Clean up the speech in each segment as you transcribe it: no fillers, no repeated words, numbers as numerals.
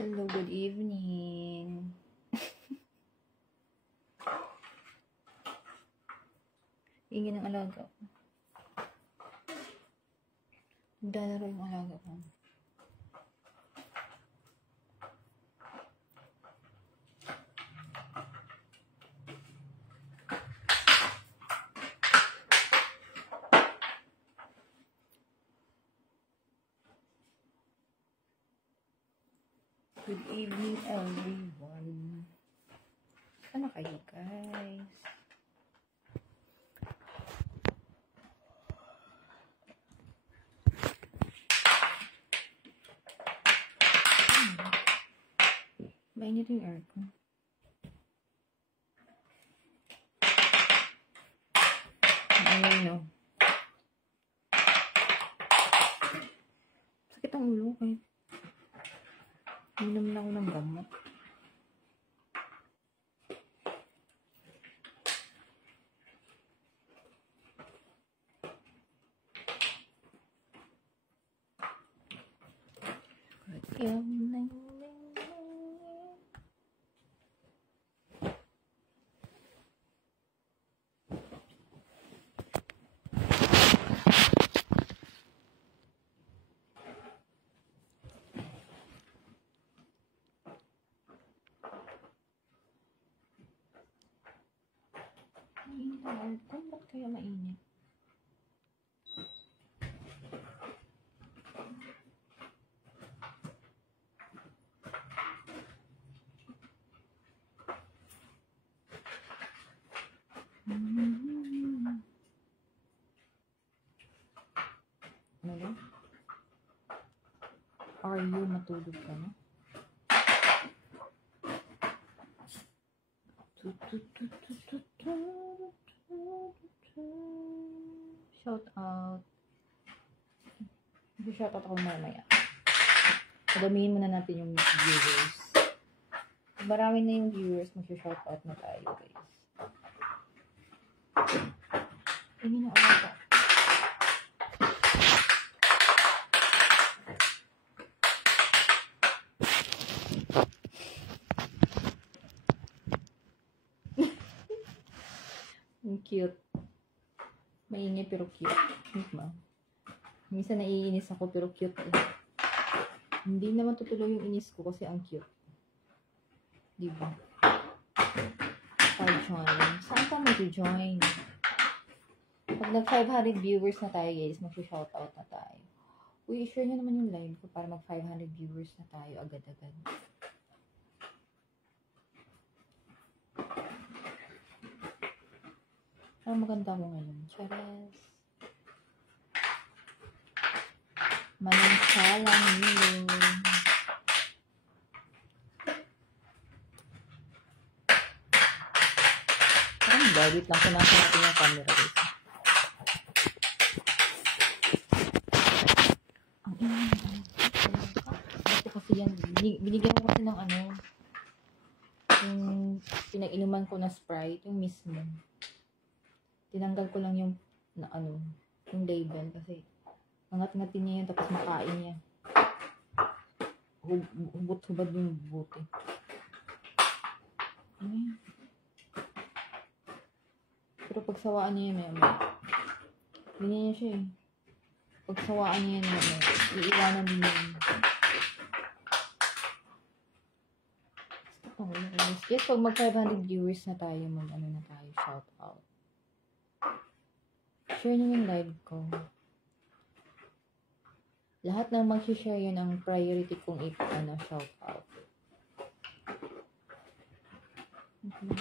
Hello, good evening. Ingin ng alaga ko. Naglalaro yung alaga ko. Good evening, everyone. Ano kayo, guys? Mainit yung aircon. Ayun, no. Sakit ang ulo, kayo. Inom lang ako ng gamot. Mainit ang aircon. Ba't kaya mainit? Ano? Are you matulog ka na? Shout out. Shout out ako mamaya. Padamihin muna natin yung viewers. Marami na yung viewers, mag-shout out na tayo, guys. Hindi na ako. Cute. Maingay pero cute. Diba? Minsan naiinis ako pero cute eh. Hindi naman tutuloy yung inis ko kasi ang cute. Diba? Pa-join. Saan ka mag-join? Pag nag-500 viewers na tayo guys, mag-shoutout na tayo. Uy, share nyo naman yung live ko para mag-500 viewers na tayo agad-agad. Ang maganda mo ngayon. Chares. Manansalang yun. Parang bagit lang. Punasan natin yung camera guys. Ang ingay. Ito kasi yan. Binigyan ko kasi ng ano. Yung pinag-inuman ko na Sprite. Yung mismo. Tinanggal ko lang yung yung label kasi angat-ngatin niya yun tapos makain niya. Hubot-hubad yung buti. Pero pagsawaan niya yun, ganyan niya siya eh. Pagsawaan niya yun, iiwanan din yun. Yes, pag mag-500 viewers na tayo, na tayo, shout out. Share nyo yung live ko. Lahat ng mag-share yun ang priority kong shout out. Okay.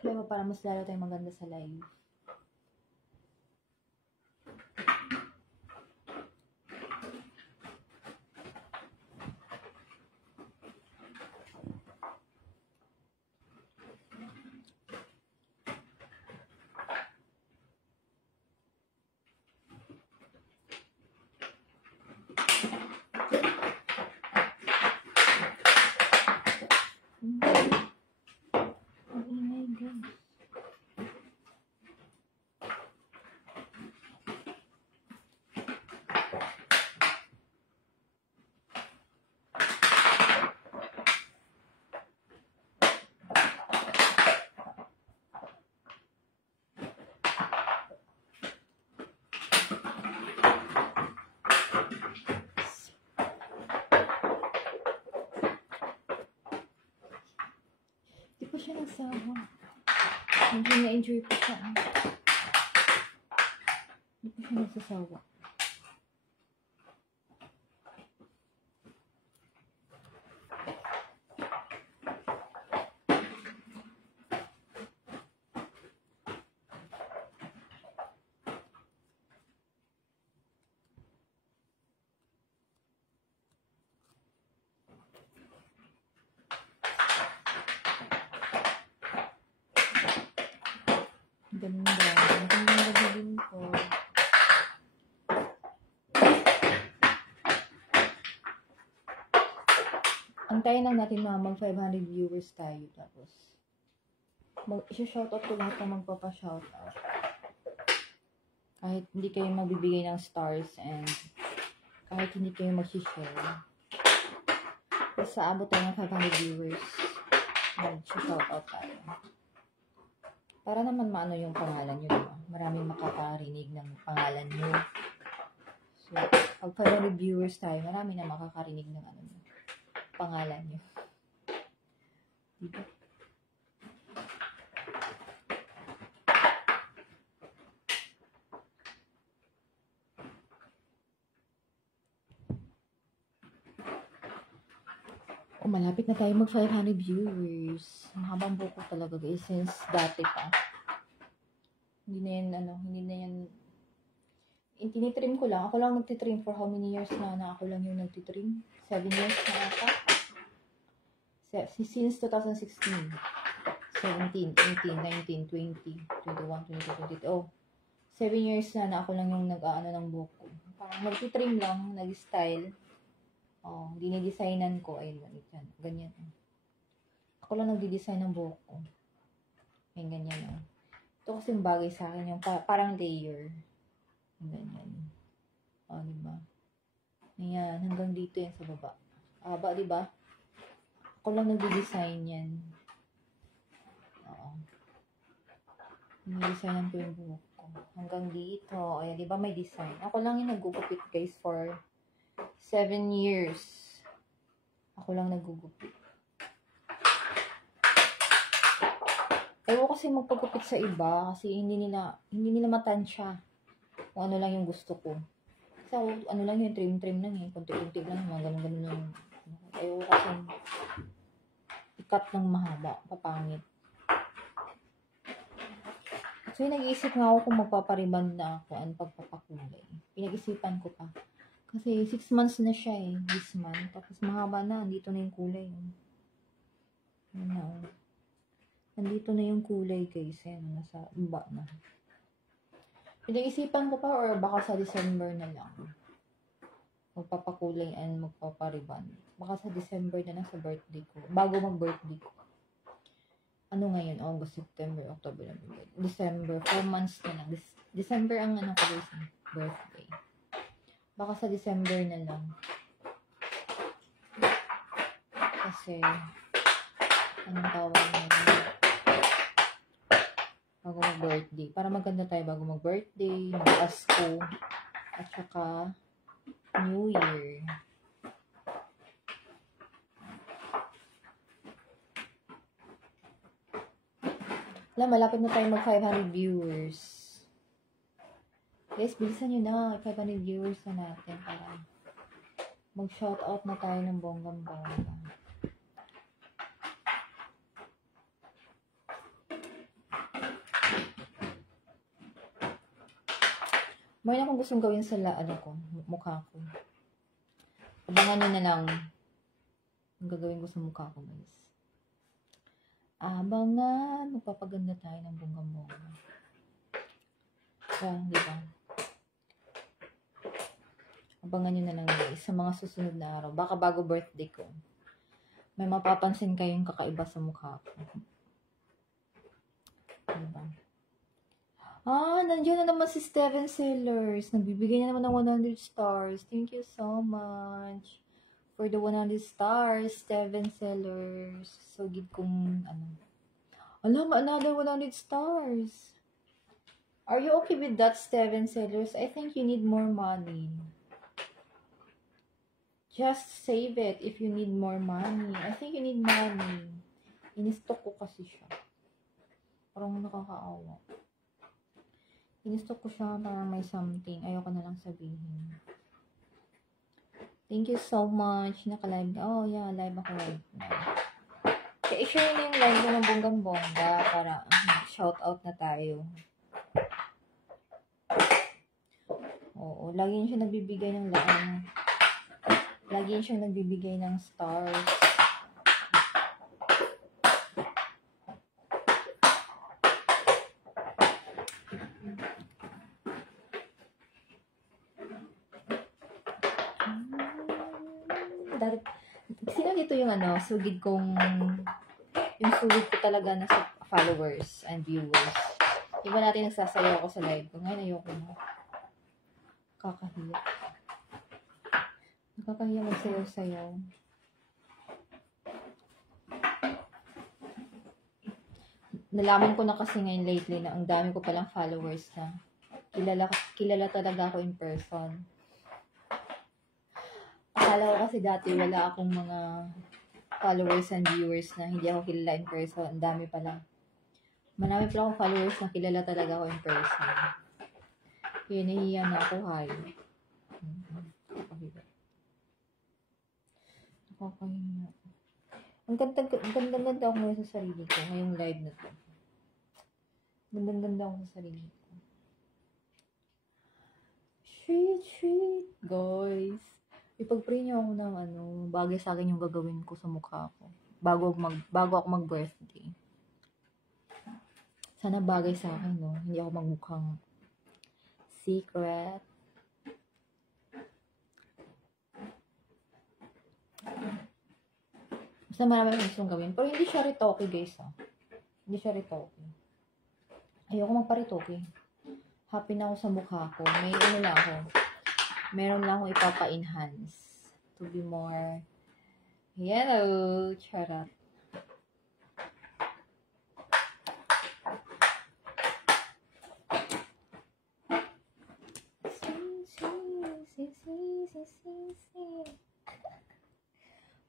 So, para mas lalo tayong maganda sa live. pa siya nagsawa. Medyo na-enjoy pa siya. Hindi pa siya nagsasawa. Ganda. Magandang gabi din po. Antayin lang natin na mag 500 viewers tayo. Tapos, shoutout ko lahat na magpapa-shoutout. Kahit hindi kayo magbibigay ng stars and kahit hindi kayo mag-share. Basta abot tayo ng 500 viewers. Mag-shoutout tayo. Para naman maano yung pangalan nyo, diba? Maraming makakarinig ng pangalan nyo. So, pag 500 viewers tayo, marami na makakarinig ng ano nyo, pangalan nyo. Diba? Oh, malapit na tayo mag 500 viewers. Mahabang buko talaga guys, since dati pa. Hindi na yan, tinitrim ko lang. Ako lang nagtitrim for how many years na ako lang yung nagtitrim? 7 years na ata. Since 2016. 17, 18, 19, 20, 21, 22, 23. Oh, 7 years na ako lang yung nag-aano ng buko. Parang nagtitrim lang, nag-style. Oh, dinidesignan ko. Ayun, ganyan. Ako lang nagdi-design ng buhok ko. Ayun, ganyan. Oh. Ito kasi yung bagay sa akin, yung parang layer. Ganyan. Oh, diba? Ayan, hanggang dito yan sa baba. Aba, diba? Ako lang nagdi-design yan. Oo. Nagdi-designan ko yung buhok ko. Hanggang dito. Ayan, diba may design? Ako lang yung nagugupit, guys, for 7 years. Ako lang nagugupit. Ayaw kasi magpagupit sa iba kasi hindi nila matansya kung ano lang yung gusto ko. Kasi ako, ano lang yun, trim lang yun, konti-konti lang, mga ganun lang. Ayaw kasi ikat ng mahaba, papangit. So, nag-iisip nga ako kung magpapariband na ako ang pagpapakulay. Pinag-isipan ko pa. Kasi 6 months na siya this month. Tapos mahaba na, andito na yung kulay. Ano, andito na yung kulay guys. Ayan, nasa iba na. Pinag-isipan ko pa or baka sa December na lang. Magpapakulay and magpapariban. Baka sa December na lang sa birthday ko. Bago mag-birthday ko. Ano ngayon? August, September, October, November. December. 4 months na lang. December ang ano ko guys, birthday. Baka sa December na lang. Kasi, anong tawag na bago mag-birthday. Para maganda tayo bago mag-birthday, mag-Pasko, at saka New Year. Alam, malapit na tayo mag 500 viewers. Guys, bilisan nyo na. 500 viewers na natin para mag-shoutout na tayo ng bonggang-bongga. Mayroon akong gustong gawin sa mukha ko. Abangan nyo na lang ang gagawin ko sa mukha ko, guys. Abangan, magpapaganda tayo ng bonggang-bongga. Di ba? Abangan nyo na lang guys sa mga susunod na araw. Baka bago birthday ko, may mapapansin kayong kakaiba sa mukha ko. Diba? Nandiyan na naman si Steven Sellers. Nagbibigay na naman ng 100 stars. Thank you so much for the 100 stars, Steven Sellers. So, give kong, alam, another 100 stars. Are you okay with that, Steven Sellers? I think you need more money. Just save it if you need more money. I think you need money. In-stock ko kasi siya. Parang nakakaawa. In-stock ko siya para may something. Ayoko na lang sabihin. Thank you so much. Naka-live. Oh, yeah. Live ako right now. Kaya i-share na yung live ko ng bonggang-bongga para shout-out na tayo. Oo. Lagi siya nagbibigay ng laan. Lagi siya nagbibigay ng stars. Sino dito yung sugid kong, yung sugid ko talaga na sa followers and viewers. Iba natin nagsasayaw ako sa live ko. Ngayon ayoko na. Kakahiya. Nakakahiya magsayaw-sayaw. Nalaman ko na kasi ngayon lately na ang dami ko palang followers na. Kilala talaga ako in person. Akala ko kasi dati wala akong mga followers and viewers na hindi ako kilala in person. Ang dami pala. Marami pala akong followers na kilala talaga ako in person. Kaya nahihiya na ako, hay. Nakakahiya. Ang ganda ako ngayon sa sarili ko. Ngayong live na to. Ganda ako sa sarili ko. Sweet, guys. Ipag-pray niyo ako ng bagay sa akin yung gagawin ko sa mukha ko. Bago ako mag-birthday. Sana bagay sa akin, no? Hindi ako magmukhang secret. Basta marami gustong gawin. Pero hindi siya ritoke, guys, ha? Hindi siya ritoke. Ayoko magpa-ritoke. Happy na ako sa mukha ko. Meron lang akong ipapa-enhance to be more yellow. Charot.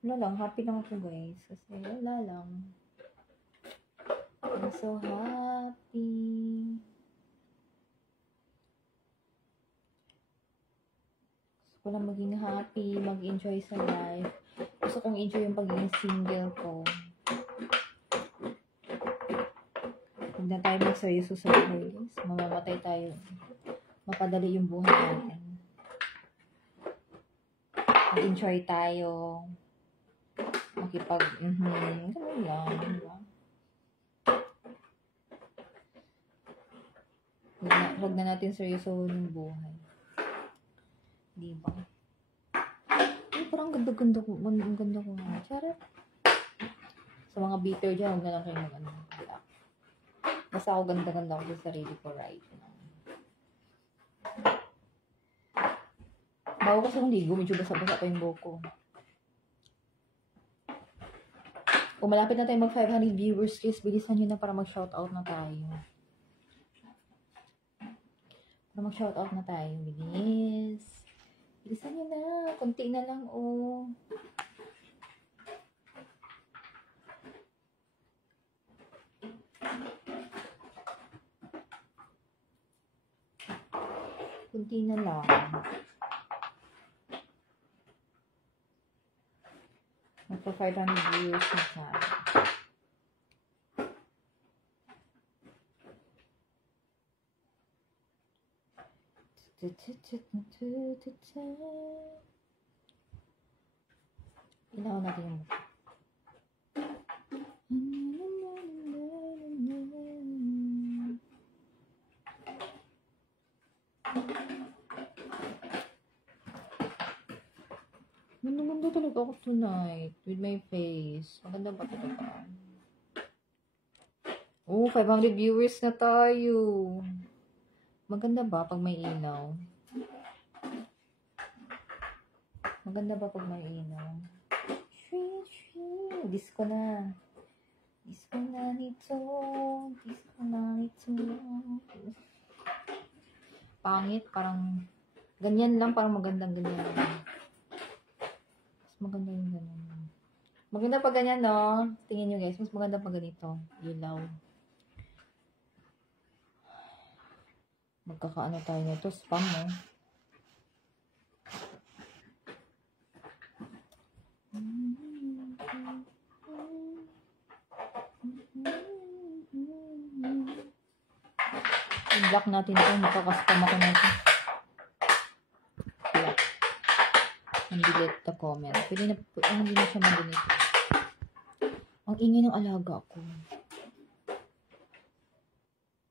Wala lang. Happy lang ako, guys. Kasi wala lang. I'm so happy. Gusto ko lang maging happy, mag-enjoy sa life. Gusto kong enjoy yung pagiging single ko. Huwag na tayo magseryoso sa buhay, guys. Mamamatay tayo. Mapadali yung buhay natin. Mag-enjoy tayo. Ganun lang. Diba? Huwag na natin seryoso yung buhay. Diba? Parang ganda-ganda ko. Ang ganda ko nga. Charot. Sa mga bitter dyan, huwag na lang kayo mag-ano. Basta ako ganda-ganda ako sa sarili ko right now. Bago kasi kung ligo, medyo basa-basa pa yung buhok ko. Kung malapit na tayo mag 500 viewers, guys, bilisan nyo na para mag-shoutout na tayo. Para mag-shoutout na tayo, bilis. Bilisan nyo na. Kunti na lang, oh. Kunti na lang. Magpa 500 viewers na tayo. Ilaw natin yung mukha. Maganda talaga ako tonight with my face. Maganda ba talaga? Oh, 500 viewers na tayo. Maganda ba pag may ilaw? Maganda ba pag may ilaw? Disco na. Disco na nito. Disco na nito. Pangit, parang ganyan lang, parang magandang ganyan lang. Mas maganda yung ganyan. Maganda pa ganyan, no? Tingin nyo, guys. Mas maganda pa ganito. Ilaw. Magkakaano tayo nito. Spam, no? I-block natin ito. Magkakaspam ako natin. Block. And-delete the comment. Pwede na, hindi na siya mag-delete. Ang ingay ng alaga ko.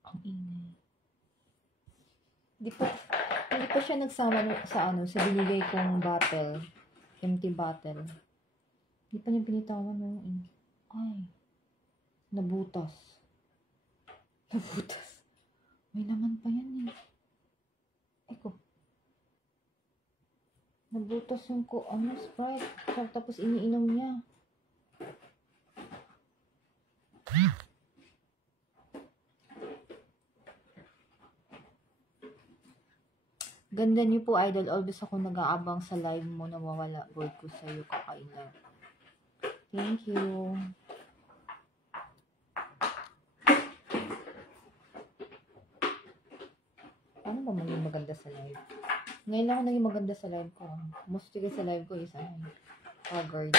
Ang ingay. Hindi pa siya nagsama sa sa binigay kong bottle. Empty bottle. Hindi pa niya pinitawan no. Ay. Nabutas. Nabutas. May naman pa yan eh. Eko. Nabutas yung Sprite. Tapos iniinom niya. Ganda niyo po, idol. Always ako nag-aabang sa live mo. Nawawala word ko sa iyo, kakailan. Thank you. Paano ba maging maganda sa live? Ngayon lang ako naging maganda sa live ko. Mostly sa live ko is Haggard.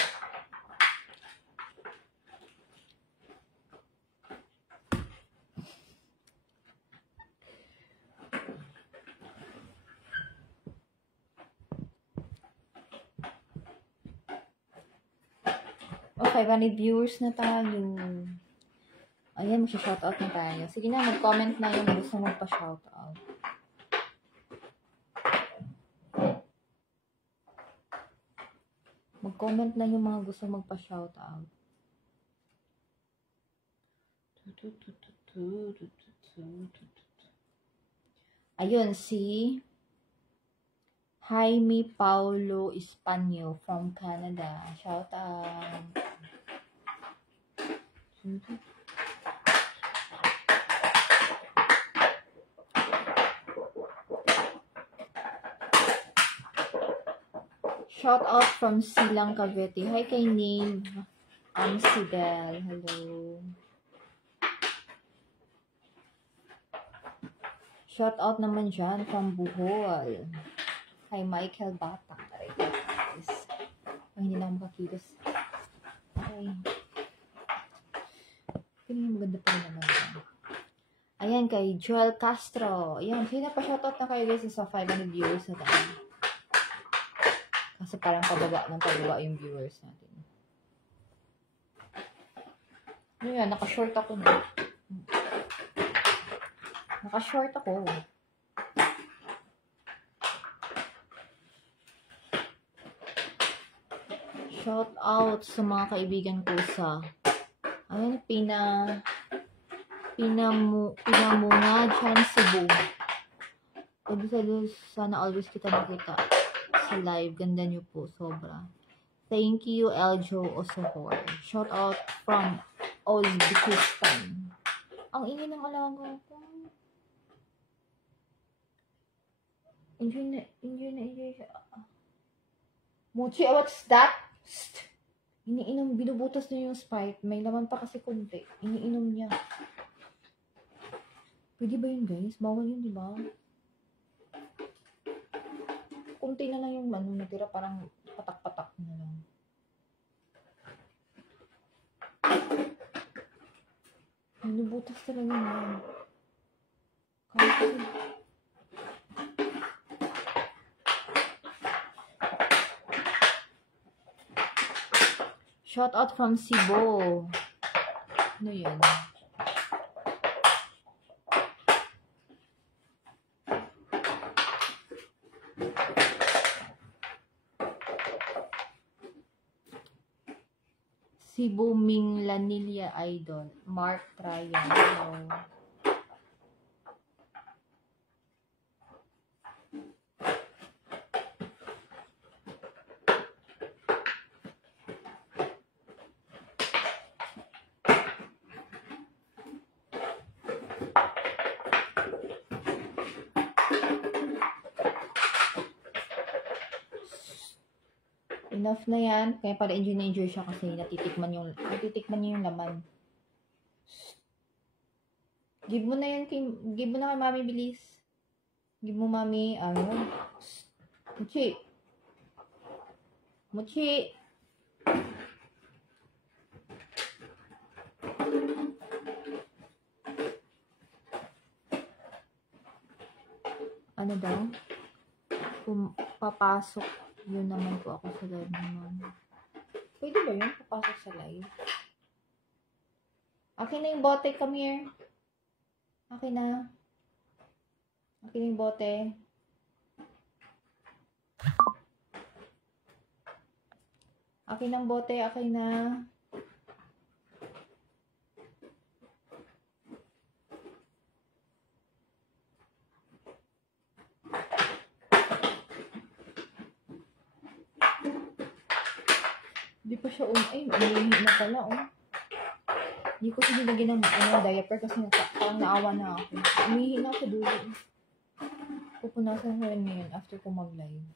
Okay, 500 viewers na tayo. Ayan, mag-shoutout na tayo. Sige na, mag-comment na yung gusto magpa-shoutout. Mag-comment na yung mga gusto magpa-shoutout. Ayun, si Jaime Paulo Espanyo from Canada. Shout out. Shout out from Silang Cavite. Hi kay Nave. Sidel. Hello. Shout out naman dyan from Bohol. Kay Michael Batang. Aray, guys. Hindi na makakita. Okay. Piling maganda pa rin naman. Ayan, kay Joel Castro. Ayan, sino pa shoutout na kayo guys sa 500 viewers na tayo. Kasi parang pababa yung viewers natin. Ayan, naka-short ako na. Naka-short ako. Shout out sa mga kaibigan ko sa Pinamuna dyan Cebu. Sana always kita makita sa live. Ganda nyo po, sobra. Thank you, Eljo Osohor. Shout out from Uzbekistan. Ang ingay ng alaga ko. Enjoy siya. Mochi, what's that? Binubutas niya yung Sprite. May laman pa kasi konti. Iniinom niya. Pwede ba yun, guys? Bawal yun, di ba? Konti na lang yung natira. Parang patak-patak na lang. Binubutas talaga niya. Kasi shout out from Cebu. Ano yan? Cebu Minglanilla Idol. Mark Tryon. Hello. Enough na yan. Kaya para enjoy siya kasi natitikman niya yung laman. Give mo na kay mami, bilis. Give mo mami, Mochi. Mochi. Ano daw? Kung papasok, yun naman po ako sa live naman. Pwede ba yun? Papasok sa live? Akin na yung bote, come here. Akin na. Akin na yung bote. Akin ang bote, akin na. Hindi pa siya ay, umihi na pala, Hindi ko siya nilagyan ng diaper kasi parang naawa na ako. Umihi na ako sa dulo. Pupunasan ko rin ngayon after ko mag-live.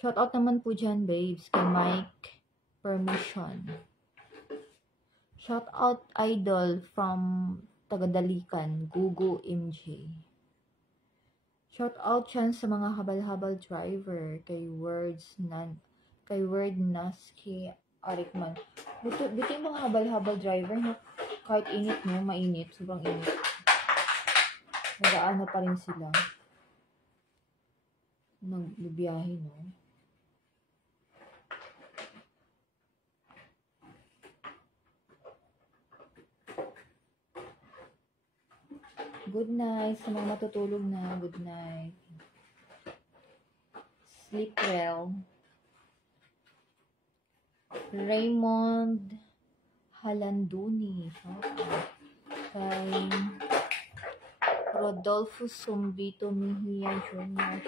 Shoutout naman po dyan, babes, kay Mike Permission. Shoutout idol from Tagadalican, Gugu MJ. Shoutout dyan sa mga habal-habal driver, kay Word Naski Arikman. Buto yung mga habal-habal driver, no? Kahit init, no? Mainit. Sobrang init. Nagaano pa rin sila. Nagbiyahe, no? Good night sa mga matutulog na. Good night. Sleep well. Raymond Halanduni. Kay Rodolfo Sumbito Mejia Jr.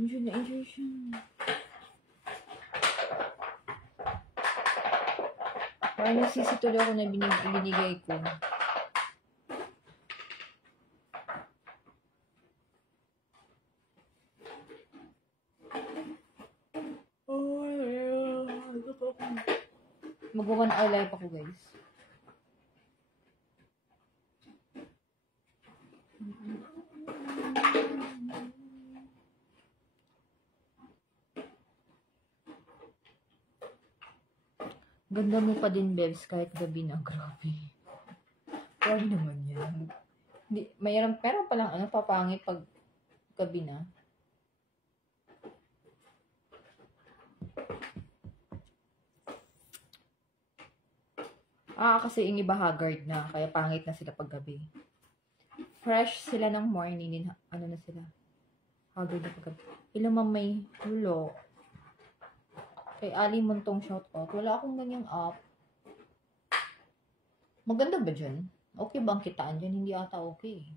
Enjoy na enjoy siya. Parang nagsisituloy ako na binigay ko. Mag-1 hour live ako, guys. Ganda mo pa din, Bebs, kahit gabi na. Grabe. Grabe naman yan. Mayroon palang papangit pag gabi na. Kasi yung iba haggard na, kaya pangit na sila pag gabi. Fresh sila ng morning, din na sila. Haggard na pag gabi. Ilang mamay, hulo. Kay Ali Montong shoutout. Wala akong ganyang app. Maganda ba dyan? Okay bang kitaan dyan? Hindi ata okay.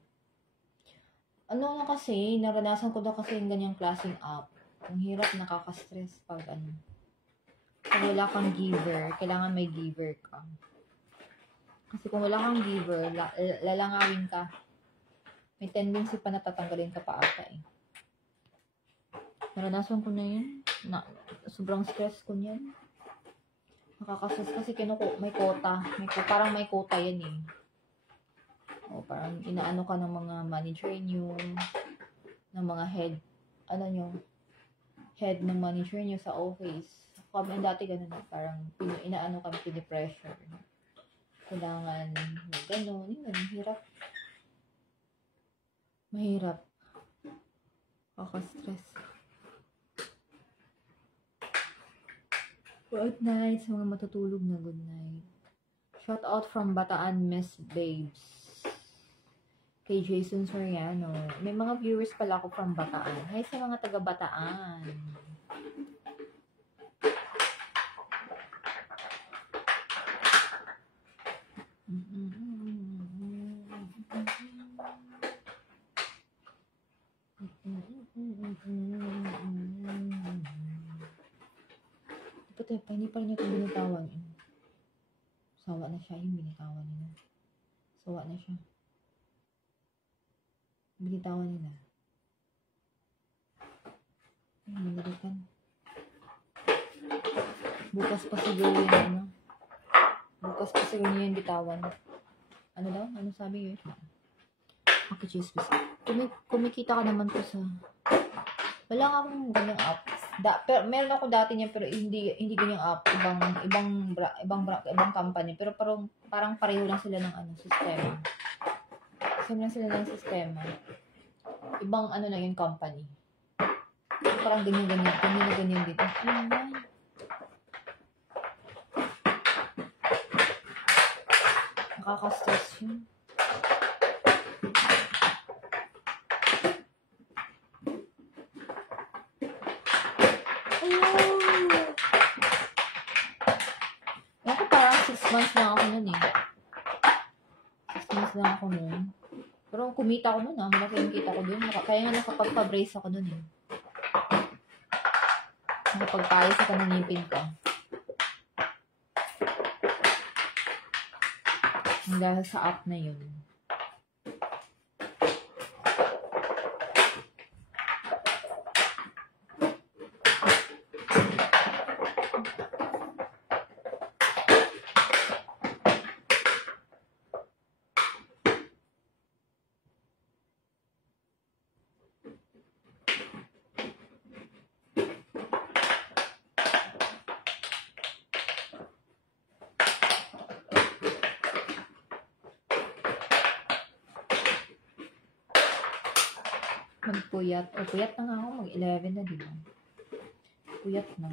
Kasi, naranasan ko na kasi yung ganyang klaseng app. Ang hirap, nakaka-stress pag Pag wala kang giver, kailangan may giver ka. Kasi kung wala kang giver, lalangawin ka. May tendency pa na tatanggalin ka pa ata Naranasan ko na yun. Sobrang stress ko niyan. Nakakastress kasi may quota. Parang may quota yan parang inaano ka ng mga manager nyo, ng mga head, head ng manager nyo sa office. Kami dati ganun parang inaano kami, pinipressure. Kailangan gano'n, hirap. Mahirap. Nakaka-stress. Good night sa mga matutulog na. Good night. Shout out from Bataan, Miss Babes. Kay Jason Soriano. May mga viewers pala ako from Bataan. Hi sa mga taga Bataan. step pa, hindi pa rin ito binitawan. Sawa na siya, yung binitawan nila. Sawa na siya. Binitawan nila. Ay, manalikan. Bukas pa siguro yung ano. Bukas pa siguro niya yung bitawan. Ano daw? Ano sabi yun? Okay, cheese bis. Kumikita ka naman po sa... Wala nga akong ganyang app. Pero, meron ako dati niya pero hindi ganyang app. Ibang company. Pero parang pareho lang sila ng ano, sistema. Same lang sila ng sistema. Ibang ano na yung company. Parang ganyan dito. Ano ba? Nakaka-stress yun. Ako parang 6 months lang ako nun eh. 6 months lang ako nun. Pero kumita ako nun ah. Malaki yung kita ko dun. Kaya nga nakapagpa-brace ako dun eh. Nakapagpayos ako ng ngipin ko. Dahil sa app na yun. Magpuyat. O, puyat na nga ako. Mag-11 na, diba? Puyat na.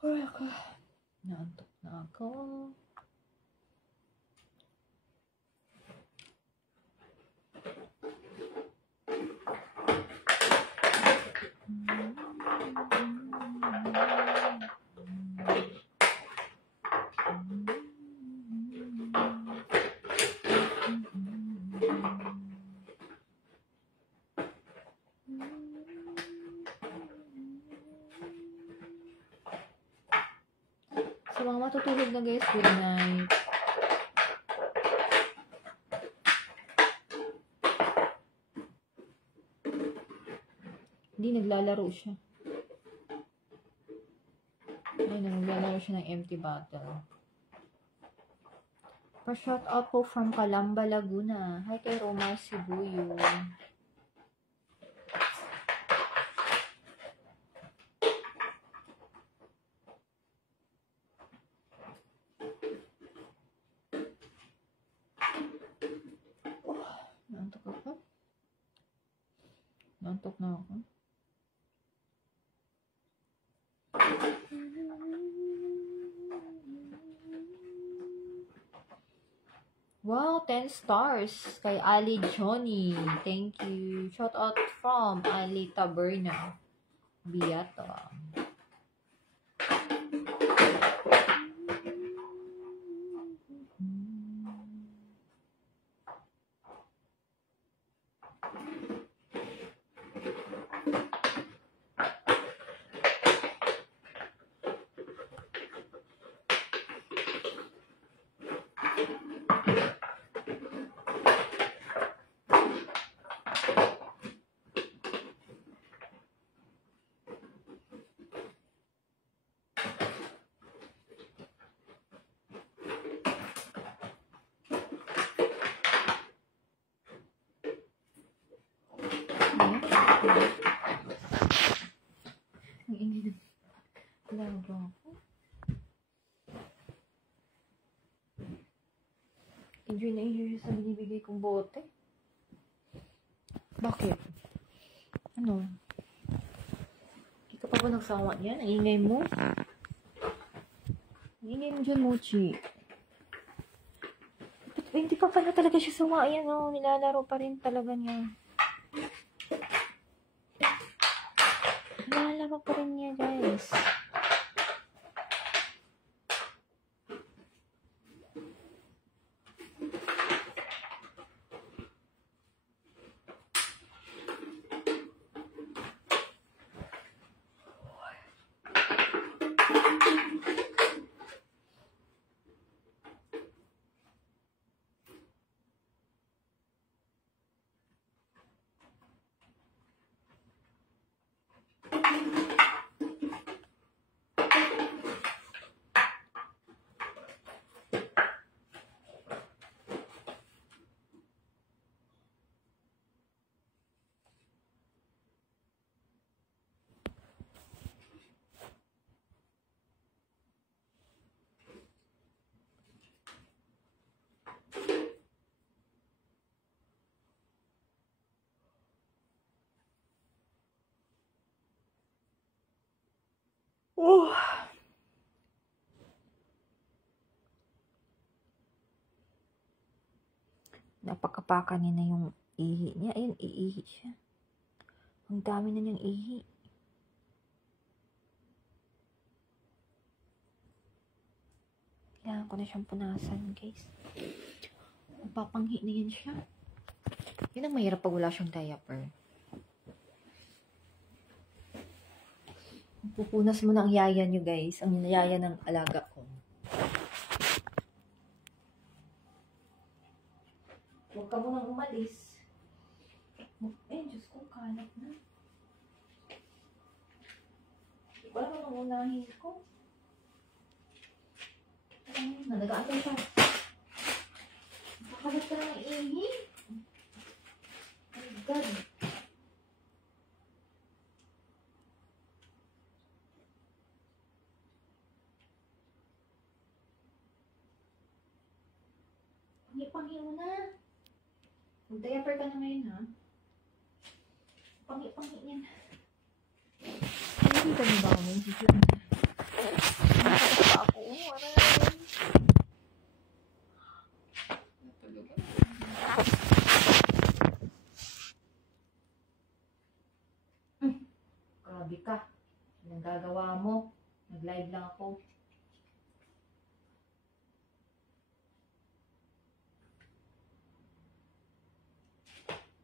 Ay, ako. Naantok na ako. Sa mga matutulog na guys, good night. Hindi, naglalaro siya. Ay, naglalaro siya ng empty bottle. Pa-shout out po from Calamba, Laguna. Hi kay Romar Sibuyo. Nantok ako. Nantok na ako. Wow, 10 stars kay Ali Johnny. Thank you. Shout out from Ali Taberna. Biato. Ang ingay na. Wala ba ako? Enjoy na enjoy sa binibigay kong bote. Bakit? Ano? Hindi ka pa ba nagsawa niyan? Ang ingay mo? Ang ingay mo dyan, Mochi. Hindi pa pala talaga siya sawa. Ayan, oh. Nilalaro pa rin talaga niya. Nilalaro pa rin niya, guys. Oh. Napakapaka niya na yung ihi niya. Ayun, iihi siya. Ang dami na niyang ihi. Kailangan ko na siyang punasan, guys. Magpapanghi na yan siya. Yun ang mahirap pag wala siyang diaper. Pupunas mo na ang yaya niyo, guys. Ang yaya ng alaga ko. Huwag ka munang umalis. Diyos ko, kalat na. Hindi ko alam ang unahin ko. Nalagaan pa. Nakalat ka ng ihi. Oh my God. Panghi mo na. Mag-diaper ka na ngayon, ha? Panghi yan. Hindi ka na ba ako ngayon? Nakakot pa ako. Aray. Grabe ka. Anong gagawa mo? Nag-live lang ako.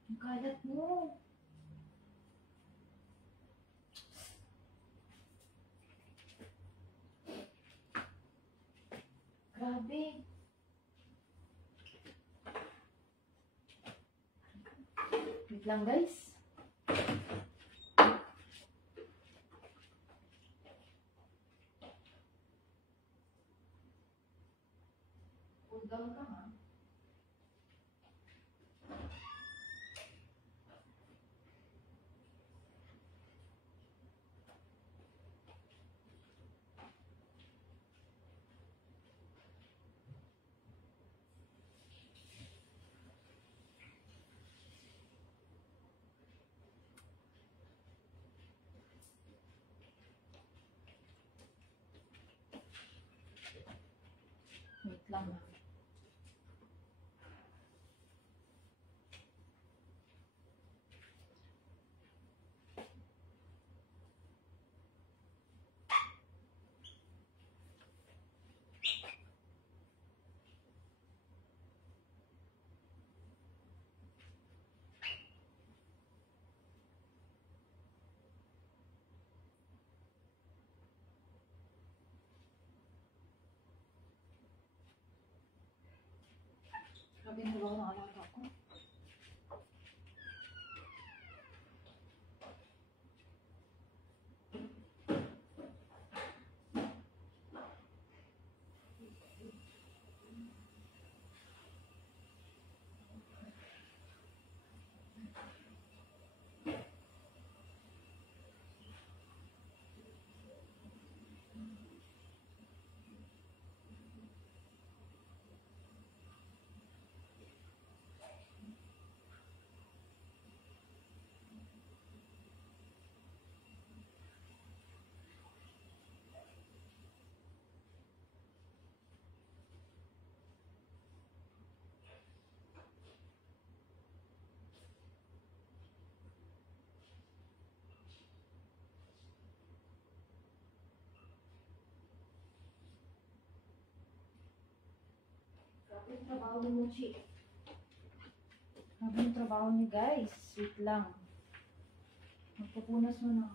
Ang kalat mo. Grabe. Wait lang, guys. Cool down ka, ha? Wait lang, ha? Grabe na ba ako ng alaga ko? Trabaho ni Mochi. Grabe yung trabaho niyo, guys. Wait lang. Magpupunas mo na.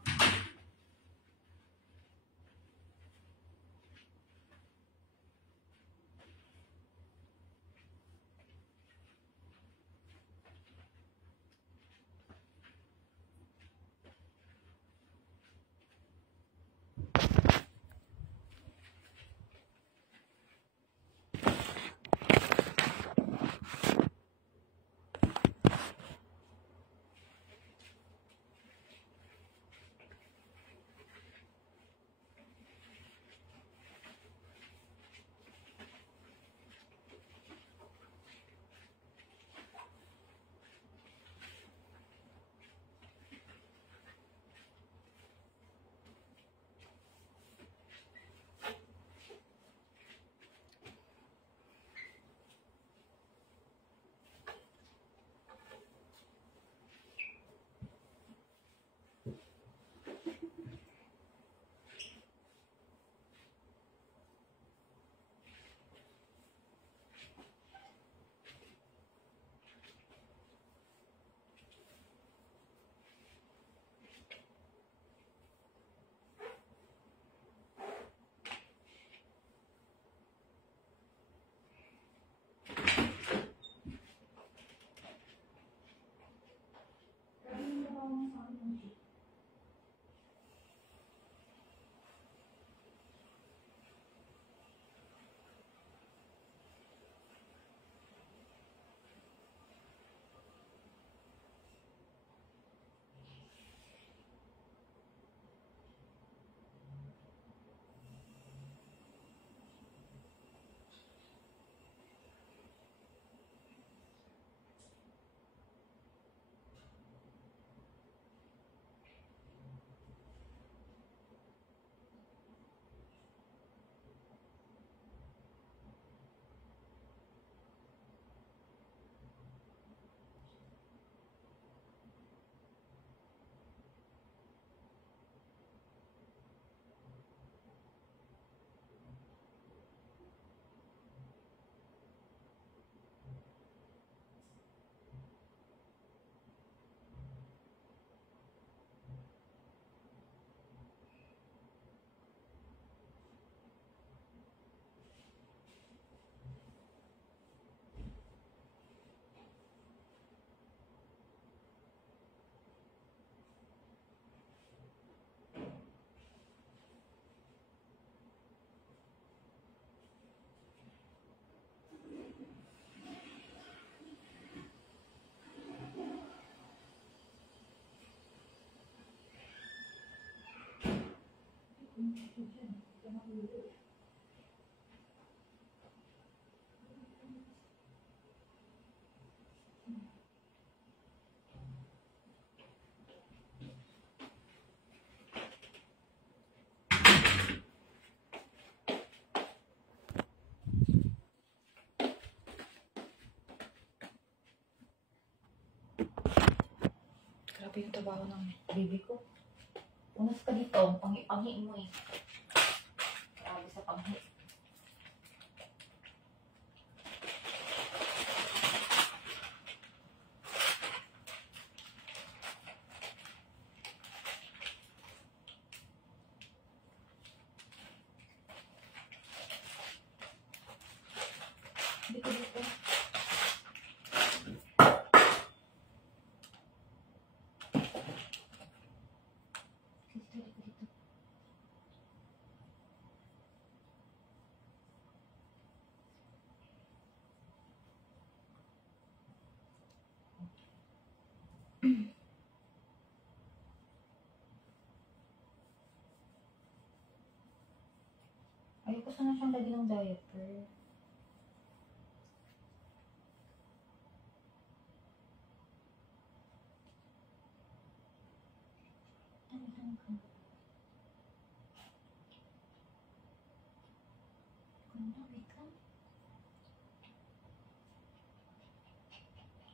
Grabe yung trabaho ng baby ko. Unas ka dito, panghi-panghi mo eh. Grabe sa panghi. Dito, dito. Ayoko sana siyang lagyan ng diaper.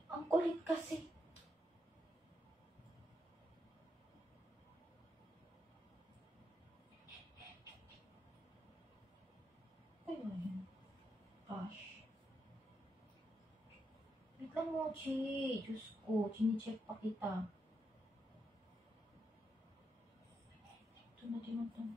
Ang kulit kasi. Ano yun? Gosh. ka mo, Chi. Diyos ko, chine-check pa kita. Ito na tinutong.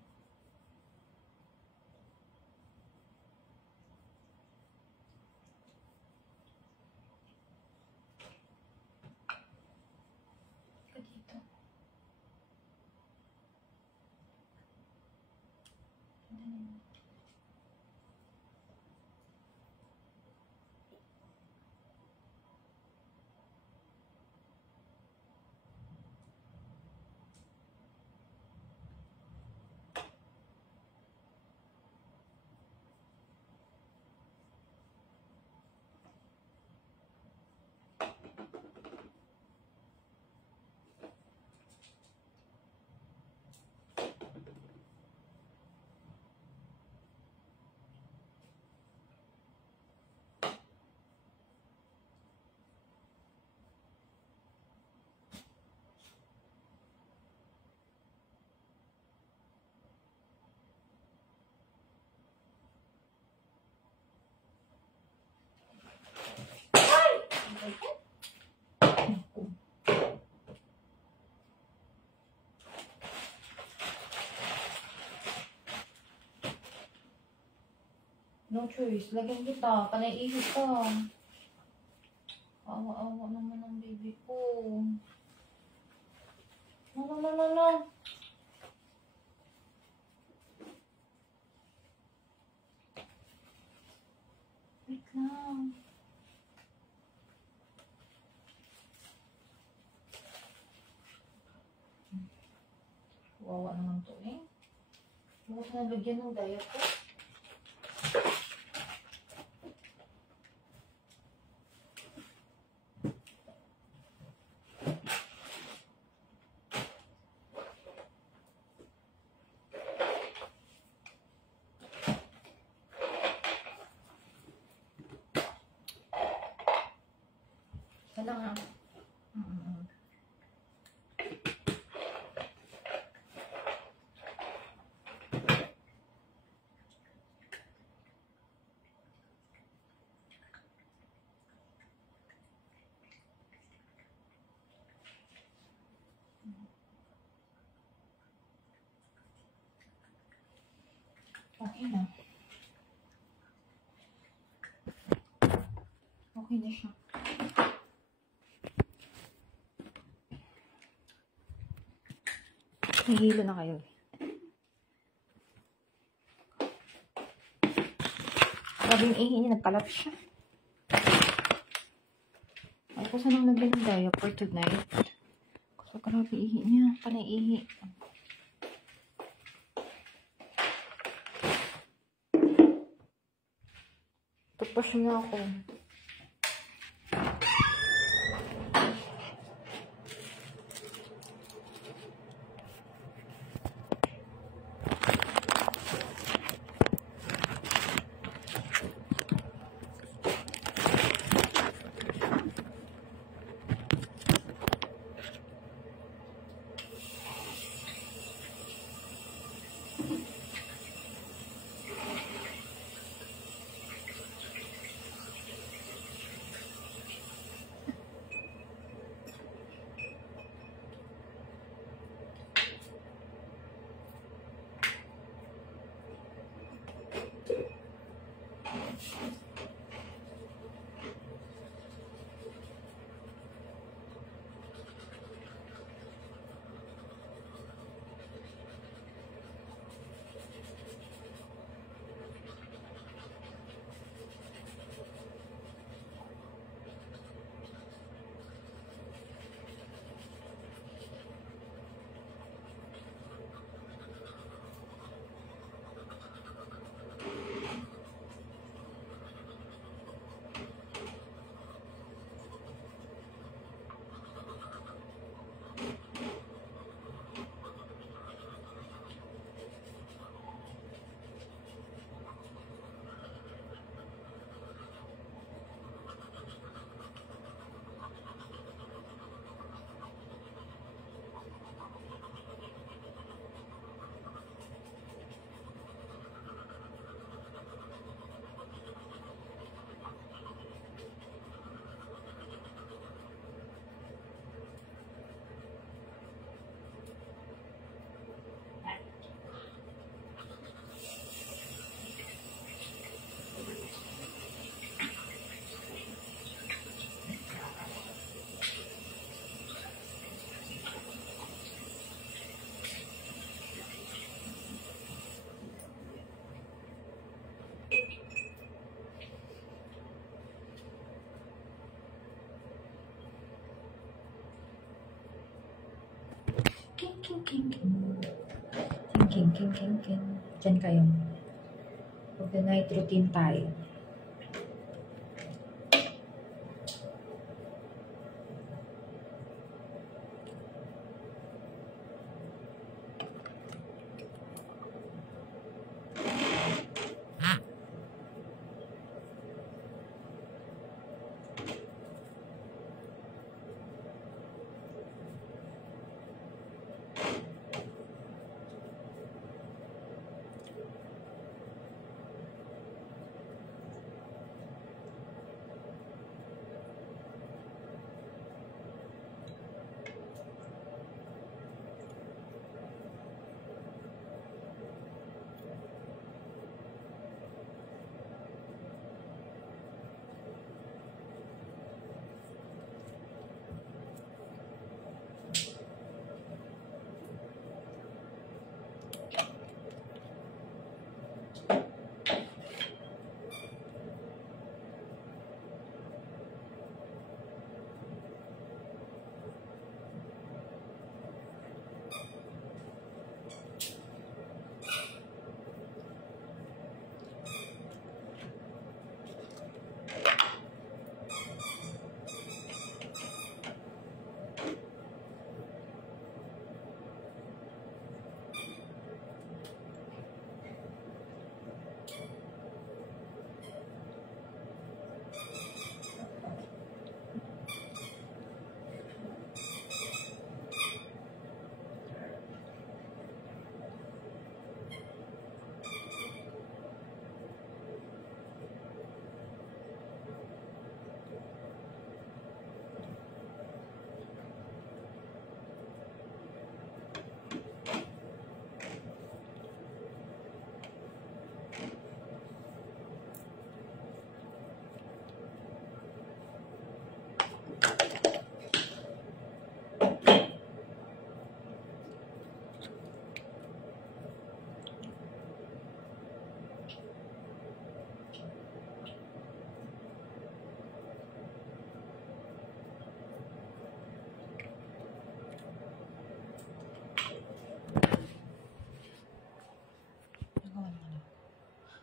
No choice. Lagyan kita. Panay-ihip ka. Awa-awa naman ang baby ko. No. Wait lang. Wawa naman to eh. Bukas na lagyan ng diet ko. Kailan nga? Okay na. Okay na siya. Nahihilo na kayo. Grabing ihi niya, nagkalat siya. Ay, kung saan ang lagyan ng diaper tonight? So, grabe ihi niya. Panay ihi. Tapos niya ako. King. Diyan kayo. For the night routine tayo.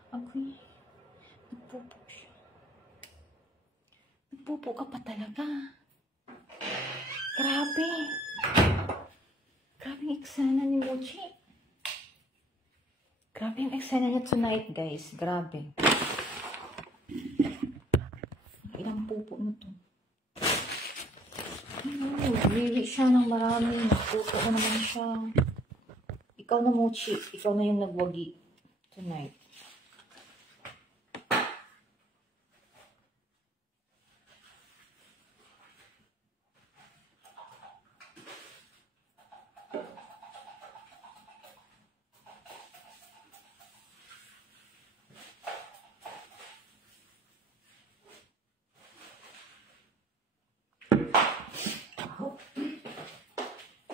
Agoy, nagpupo siya. Nagpupo ka pa talaga. Grabe. Grabe yung eksena ni Mochi. Grabe yung eksena niya tonight, guys. Grabe. Ilang pupo na to. Lili siya ng marami. Nagpupo na naman siya. Ikaw na, Mochi. Ikaw na yung nagwagi tonight.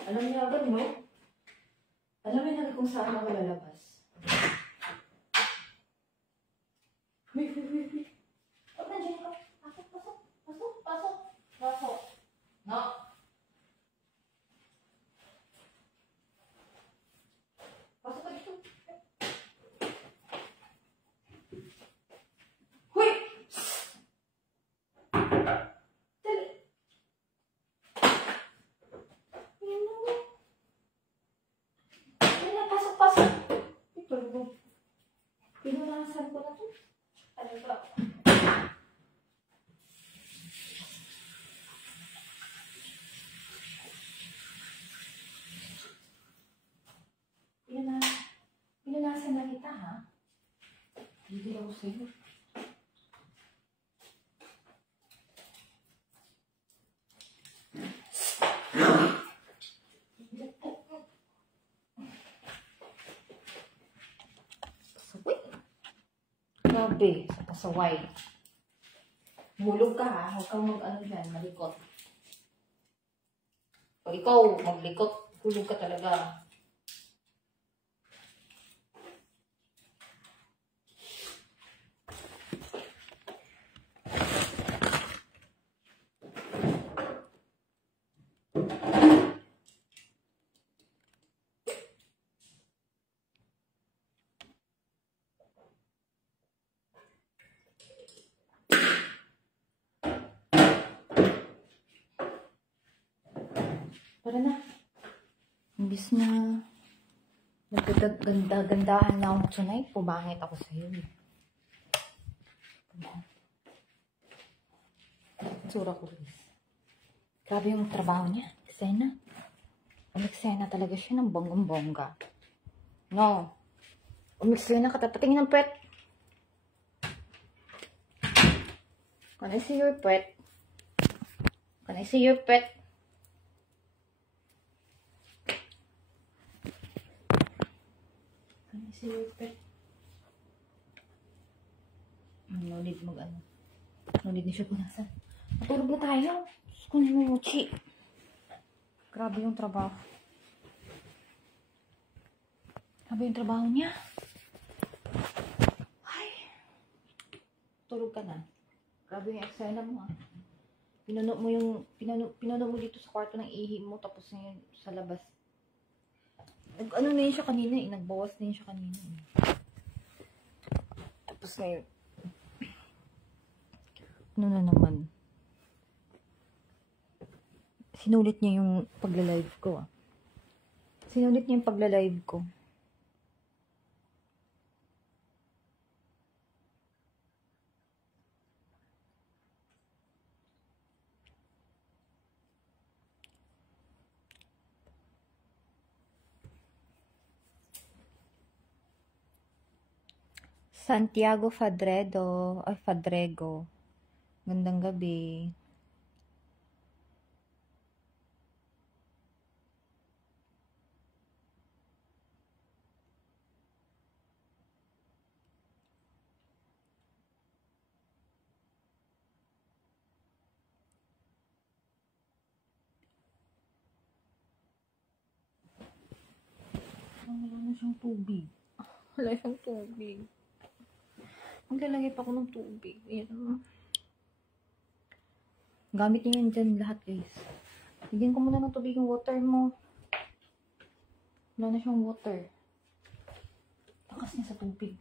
Alam niya agad, no? Alam niya agad kung saan ako lalabas. Wait. Huwag na dyan ka. Pasok. No. Pasok ka dito. Huy! Dali. Pasok. Ito, pinunasan ko na to. Ano ba? Pinunasan na kita, ha? Hindi ako sa'yo. Grabe, sa pasaway. Hulog ka, ha? Huwag kang mag-ano dyan, malikot. Pag ikaw maglikot, hulog ka talaga. Tara na. Imbis na nagganda-gandahan na ako tonight, pumangit ako sa'yo. Tsura ko, guys. Grabe yung trabaho niya. Eksena. Umiksena talaga siya ng bonggong-bongga. No. Umiksena ka. Patingin ng pet. Can I see your pet? Can I see your pet? Can I see your pet? No need mag-ano. No need na siya punasan. Matulog na tayo. Diyos ko na Mochi. Grabe yung trabaho. Grabe yung trabaho niya. Ay. Tulog ka na. Grabe yung eksena mo ah. Pinuno mo dito sa kwarto ng ihi mo tapos ngayon sa labas. Ano na yun siya kanina eh. Nagbawas na yun siya kanina eh. Tapos ngayon. Ano na naman. Sinulit niya yung pagla-live ko ah. Sinulit niya yung pagla-live ko. Santiago Fadredo, ay Fadrego. Gandang gabi. Wala na siyang tubig. Wala siyang tubig. Maglalagay pa ako ng tubig. Ayan. Gamit niyo yun dyan lahat, guys. Bigyan ko muna ng tubig yung water mo. Wala na siyang water. Takas niya sa tubig.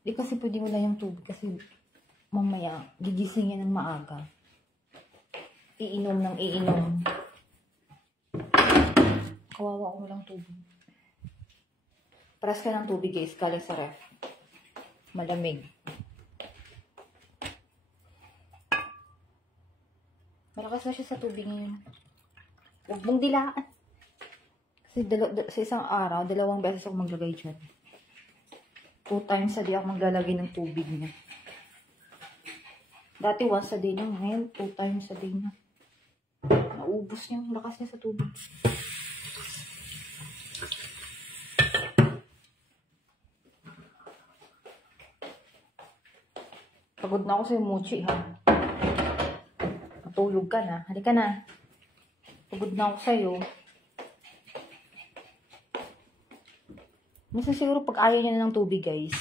Di kasi pwede wala yung tubig kasi mamaya gigising niya ng maaga. Iinom ng iinom. Kawawa ko walang tubig. Paras ka ng tubig, guys. Galing sa ref. Malamig. Malakas na siya sa tubig ngayon. Huwag mong dilaan. Kasi sa isang araw, 2 beses ako maglagay dyan. 2 times a day ako maglalagay ng tubig niya. Dati once a day na. Ngayon, 2 times a day na. Naubos niya. Lakas niya sa tubig. Pagod na ako sa Mochi, ha? Matulog ka na. Halika na. Pagod na ako sa'yo. Minsan siguro pag ayaw niya na ng tubig, guys,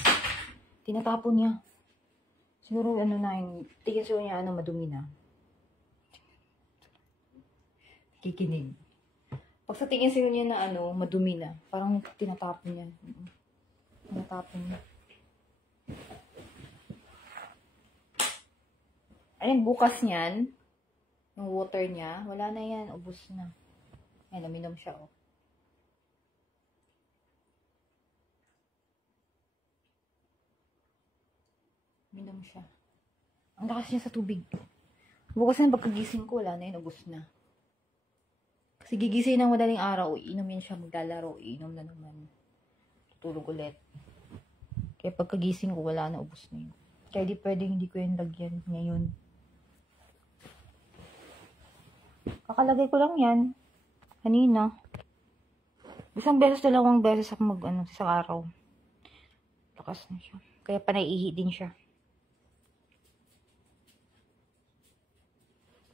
tinatapon niya. Siguro ano na yung, tingin siguro niya madumi na. Kikinig. Pag sa tingin siguro niya na madumi na, parang tinatapon niya. Tinatapon niya. Ayun, bukas niyan, yung water niya, wala na yan, ubos na. Ayun, naminom siya, oh. Minom siya. Ang lakas niya sa tubig. Bukas na pagkagising ko, wala na yun, ubos na. Kasi gigising ng madaling araw, iinom yan siya, maglalaro, iinom na naman. Tutulog ulit. Kaya pagkagising ko, wala na, ubos na yun. Kaya di pwedeng hindi ko yung lagyan ngayon. Kakalagay ko lang yan. Kanina. Isang beses, 2 beses ako isang araw. Lakas na siya. Kaya panaiihi din siya.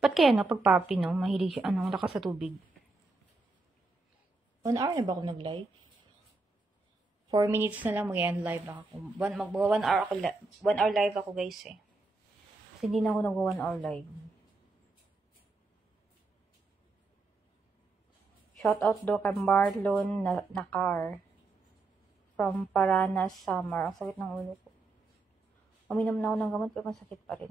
Ba't kaya pag papi, mahilig siya, lakas sa tubig. 1 hour na ba ako nag-live? 4 minutes na lang mag-end live ako. 1 hour ako, 1 hour live ako, guys, eh. Kasi hindi na ako nag-1 hour live. Shout out do kay Marlon Nakar from Paranas, Samar. Ang sakit ng ulo ko. Uminom na ako ng gamot pero masakit pa rin.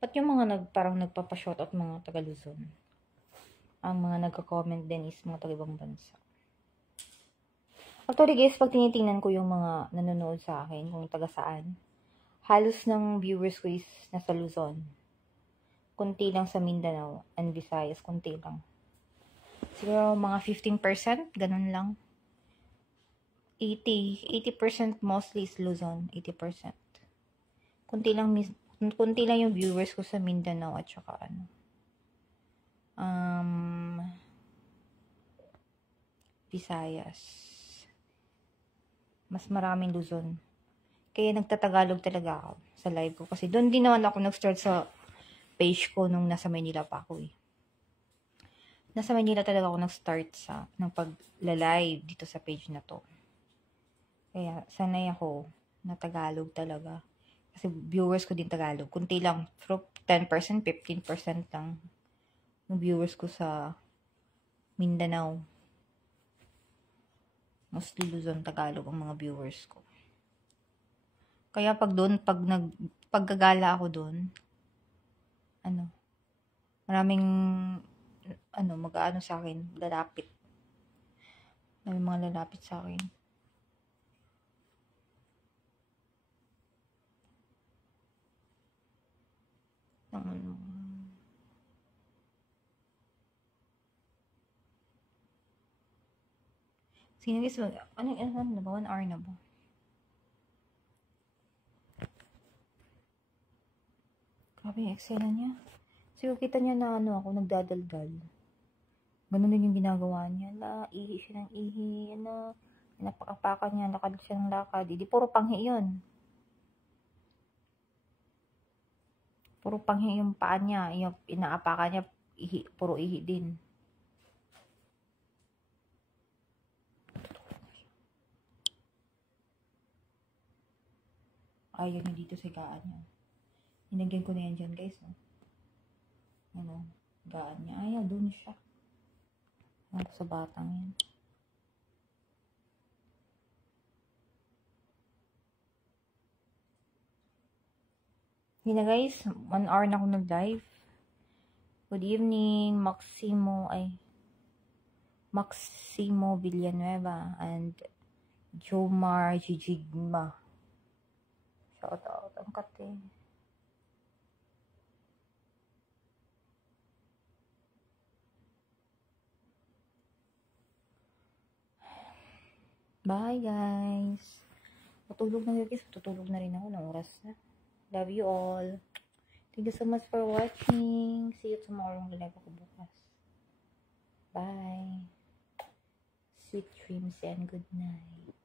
Ba't yung mga parang nagpapa-shoutout mga taga Luzon? Ang mga nagka-comment din is mga taga ibang bansa. Actually guys, pag tinitingnan ko yung mga nanonood sa akin, kung taga saan, halos ng viewers ko is nasa Luzon. Kunti lang sa Mindanao and Visayas, kunti lang. Siguro mga 15%, ganun lang. 80% mostly is Luzon, 80%. Kunti lang yung viewers ko sa Mindanao at saka Visayas. Mas maraming Luzon. Kaya nagtatagalog talaga ako sa live ko. Kasi doon din naman ako nag-start sa page ko nung nasa Manila pa ako eh. Nasa Manila talaga ako nag-start ng pag-live dito sa page na to. Kaya sanay ako na Tagalog talaga. Kasi viewers ko din Tagalog. Kunti lang. 10%, 15% lang yung viewers ko sa Mindanao. Mostly Luzon, Tagalog ang mga viewers ko. Kaya pag paggagala ako doon, maraming, mag-aano sa akin, lalapit. May mga lalapit sa akin. Sige guys, ano na ba? 1 hour na ba? Grabe yung eksena niya. Siguro kita niya na ako nagdadaldal. Ganun din yung ginagawa niya. Ihi siya ng ihi. Napakapakan niya. Lakad siya ng lakad. Di puro panghi yun. Puro panghi yung paa niya. Yung inaapakan niya, puro ihi din. Ayaw niya dito sa gaan niya. Hinagyan ko na yan dyan guys. Gaan niya. Ayaw, doon siya. Sa batang yan. Yun na guys, 1 hour na ako nag-live. Good evening, Maximo Villanueva and Jomar Jijigma. Shout out, ang kate. Bye guys. Tutulog na guys, tutulog na rin ako ng oras na. Love you all. Thank you so much for watching. See you tomorrow. Live ako bukas. Bye. Sweet dreams and good night.